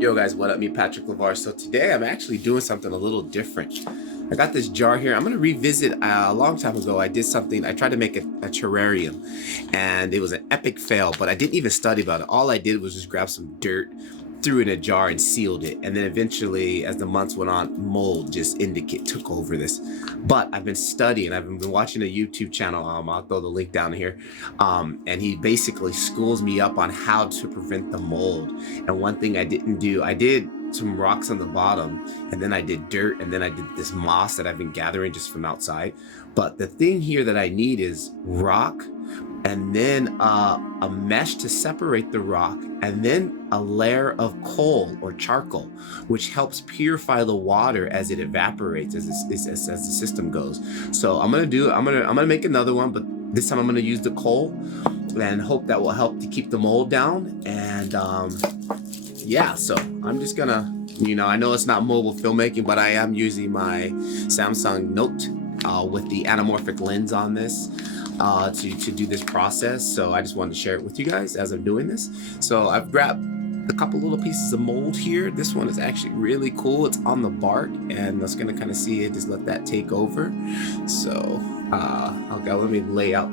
Yo guys, what up? Me, Patrick Levar. So today I'm actually doing something a little different. I got this jar here. I'm going to revisit a long time ago. I did something, I tried to make a terrarium and it was an epic fail, but I didn't even study about it. All I did was just grab some dirt, threw it in a jar and sealed it. And then eventually, as the months went on, mold just took over this. But I've been studying, I've been watching a YouTube channel, I'll throw the link down here. And he basically schools me up on how to prevent the mold. And one thing I didn't do, I did some rocks on the bottom, and then I did dirt, and then I did this moss that I've been gathering just from outside. But the thing here that I need is rock, and then a mesh to separate the rock, and then a layer of coal or charcoal, which helps purify the water as it evaporates as the system goes. So I'm gonna make another one, but this time I'm gonna use the coal and hope that will help to keep the mold down. And yeah, so I'm just gonna, I know it's not mobile filmmaking, but I am using my Samsung Note with the anamorphic lens on this to do this process. So I just wanted to share it with you guys as I'm doing this. So I've grabbed a couple little pieces of mold here. This one is actually really cool. It's on the bark, and I'm just gonna kind of see it, just let that take over. So let me lay out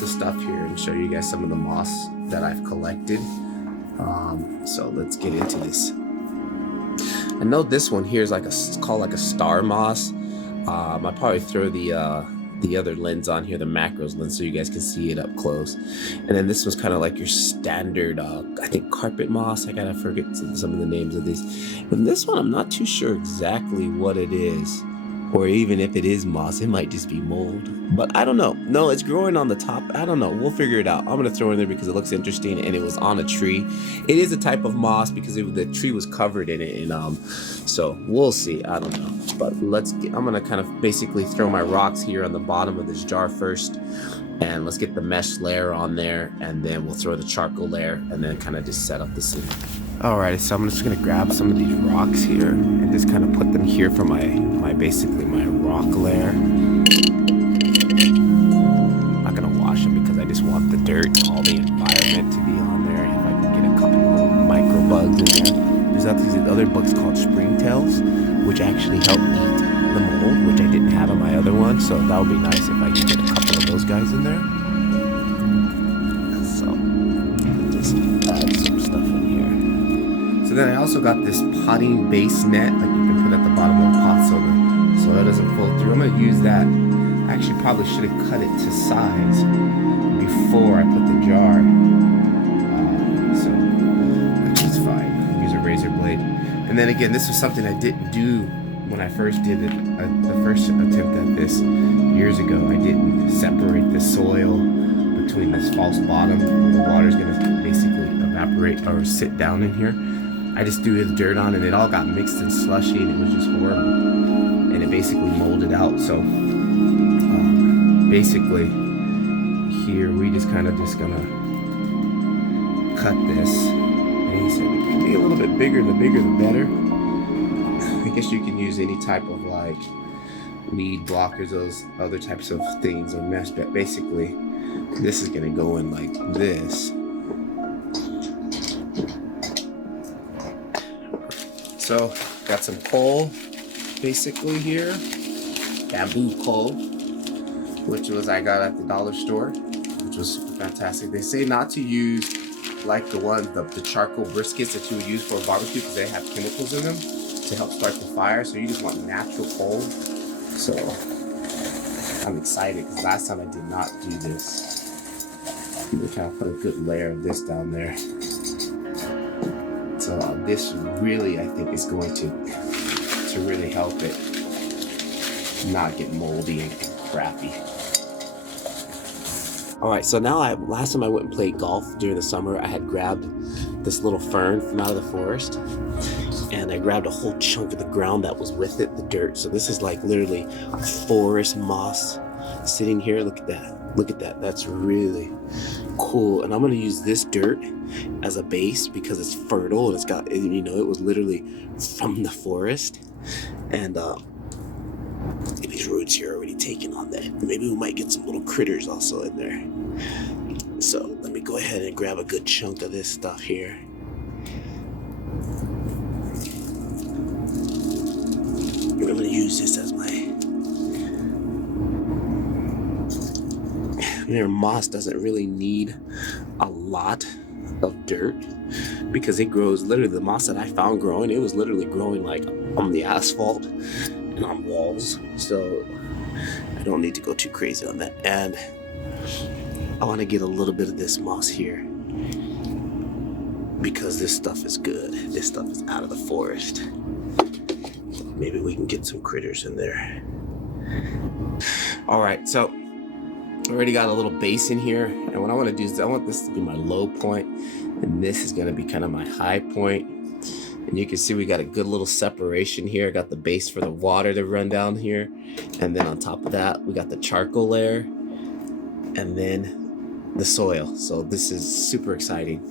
the stuff here and show you guys some of the moss that I've collected. So let's get into this. I know this one here is called like a star moss. I'll probably throw the other lens on here, the macros lens, so you guys can see it up close. And then this was kind of like your standard, I think carpet moss. I gotta forget some of the names of these. But this one, I'm not too sure exactly what it is, or even if it is moss, it might just be mold. But I don't know. No, it's growing on the top. I don't know. We'll figure it out. I'm gonna throw it in there because it looks interesting, and it was on a tree. It is a type of moss because the tree was covered in it, and so we'll see. I don't know. But I'm gonna kind of basically throw my rocks here on the bottom of this jar first, and let's get the mesh layer on there, and then we'll throw the charcoal layer, and then kind of just set up the scene. Alright, so I'm just gonna grab some of these rocks here and just kind of put them here for basically my rock layer. I'm not gonna wash them because I just want the dirt and all the environment to be on there. If I can get a couple of little micro bugs in there. There's these other bugs called springtails, which actually help eat the mold, which I didn't have on my other one. So that would be nice if I could get a couple of those guys in there. So just add some stuff in here. So then I also got this potting base net, like you can put at the bottom of the pot so the soil doesn't fall through. I'm gonna use that. Actually, probably should have cut it to size before I put the jar. So that's fine. Use a razor blade. And then again, this was something I didn't do when I first did it. The first attempt at this years ago, I didn't separate the soil between this false bottom where the water's gonna basically evaporate or sit down in here. I just threw the dirt on, and it all got mixed and slushy, and it was just horrible. And it basically molded out. So basically here we just gonna cut this. And he said it can be a little bit bigger. The bigger the better. I guess you can use any type of like weed blockers, those other types of things, or mesh. But basically this is gonna go in like this. So got some coal basically here, bamboo coal, which I got at the dollar store, which was fantastic. They say not to use like the charcoal briskets that you would use for a barbecue because they have chemicals in them to help start the fire. So you just want natural coal. So I'm excited because last time I did not do this. I'm gonna kind of put a good layer of this down there. So this really, I think, is going to really help it not get moldy and crappy. All right, so now last time I went and played golf during the summer, I had grabbed this little fern from out of the forest, and I grabbed a whole chunk of the ground that was with it, the dirt. So this is like literally forest moss sitting here. Look at that. Look at that. That's really cool. And I'm going to use this dirt as a base because it's fertile and it's got, it was literally from the forest. And these roots here are already taken on that. Maybe we might get some little critters also in there. So let me go ahead and grab a good chunk of this stuff here. use this as my... Moss doesn't really need a lot of dirt because it grows, literally the moss that I found growing, it was literally growing like on the asphalt and on walls. So I don't need to go too crazy on that. And I want to get a little bit of this moss here because this stuff is good. This stuff is out of the forest. Maybe we can get some critters in there. All right, so I already got a little base in here, and what I want to do is I want this to be my low point, and this is going to be kind of my high point. And you can see we got a good little separation here. I got the base for the water to run down here, and then on top of that we got the charcoal layer and then the soil. So this is super exciting.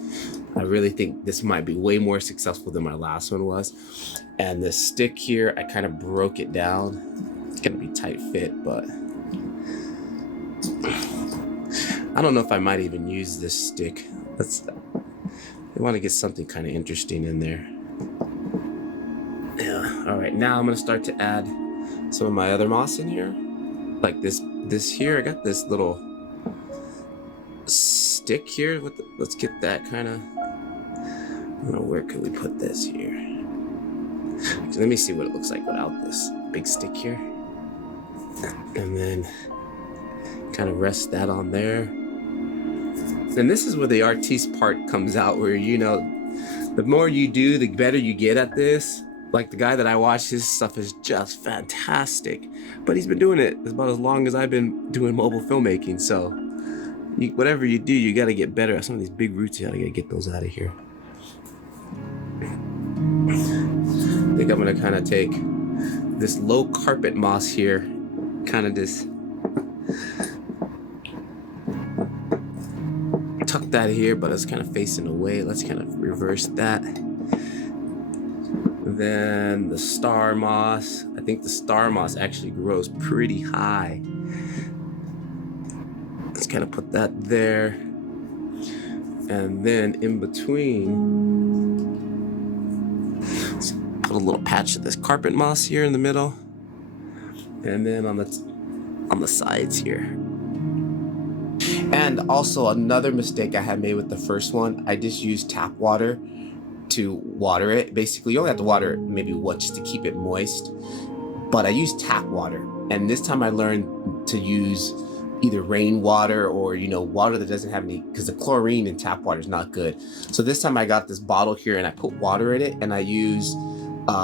I really think this might be way more successful than my last one was. And the stick here, I kind of broke it down. It's gonna be tight fit, but I don't know if I might even use this stick. I want to get something kind of interesting in there. Yeah. All right, now I'm gonna start to add some of my other moss in here, like this here. I got this little stick here. Let's get that kind of. I don't know, where could we put this here? So let me see what it looks like without this big stick here, and then kind of rest that on there. And this is where the artiste part comes out, where, you know, the more you do, the better you get at this. Like the guy that I watch, his stuff is just fantastic, but he's been doing it about as long as I've been doing mobile filmmaking. So whatever you do, you got to get better at some of these big roots. You got to get those out of here. I think I'm gonna kind of take this low carpet moss here, kind of just tuck that here, but it's kind of facing away. Let's kind of reverse that. Then the star moss. I think the star moss actually grows pretty high. Let's kind of put that there. And then in between, put a little patch of this carpet moss here in the middle, and then on the sides here. And also another mistake I had made with the first one, I just used tap water to water it. Basically, you only have to water it maybe once to keep it moist, but I used tap water. And this time I learned to use either rainwater or, you know, water that doesn't have any, because the chlorine in tap water is not good. So this time I got this bottle here and I put water in it, and I use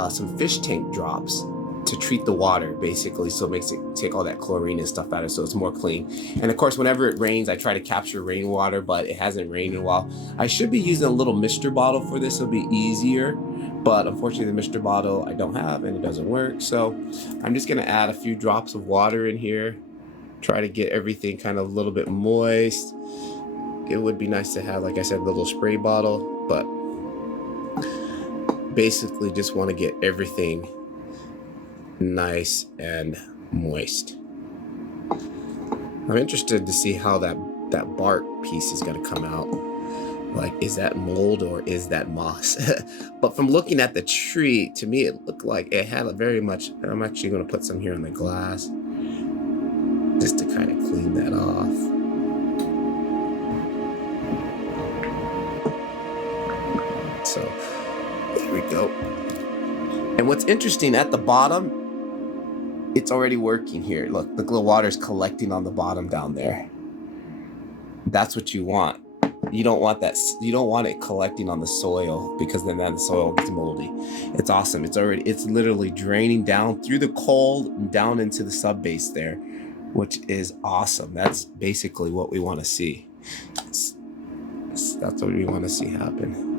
some fish tank drops to treat the water, basically, so it makes it take all that chlorine and stuff out of it, so it's more clean. And of course, whenever it rains, I try to capture rainwater, but it hasn't rained in a while. I should be using a little mister bottle for this. It'll be easier, but unfortunately the mister bottle I don't have and it doesn't work. So I'm just gonna add a few drops of water in here, try to get everything kind of a little bit moist. It would be nice to have, like I said, a little spray bottle, but basically just want to get everything nice and moist. I'm interested to see how that bark piece is going to come out. Like, is that mold or is that moss? But from looking at the tree, to me it looked like it had a very much. I'm actually going to put some here on the glass just to kind of clean that off. So there we go. And what's interesting, at the bottom, it's already working here. Look, the water's collecting on the bottom down there. That's what you want. You don't want that. You don't want it collecting on the soil, because then the soil gets moldy. It's awesome. It's literally draining down through the coal and down into the sub base there, which is awesome. That's basically what we want to see. That's what we want to see happen.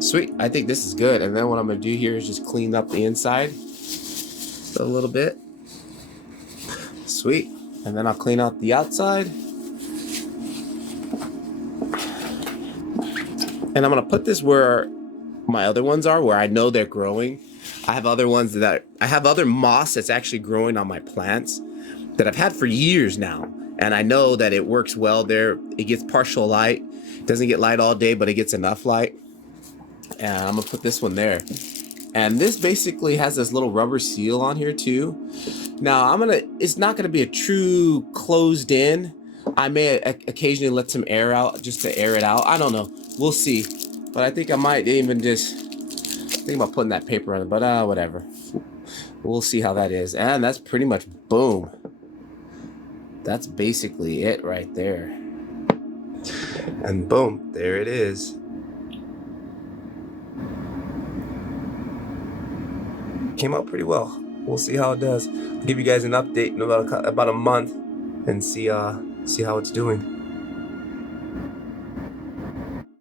Sweet. I think this is good. And then what I'm going to do here is just clean up the inside a little bit. Sweet. And then I'll clean out the outside. And I'm going to put this where my other ones are, where I know they're growing. I have other moss that's actually growing on my plants that I've had for years now. And I know that it works well there. It gets partial light. It doesn't get light all day, but it gets enough light. And I'm gonna put this one there. And this basically has this little rubber seal on here too. Now it's not gonna be a true closed in. I may occasionally let some air out just to air it out. I don't know, we'll see. But I think I might even just think about putting that paper on it, but whatever. We'll see how that is. And that's pretty much boom. That's basically it right there. And boom, there it is. Came out pretty well. We'll see how it does. I'll give you guys an update in about a month and see how it's doing.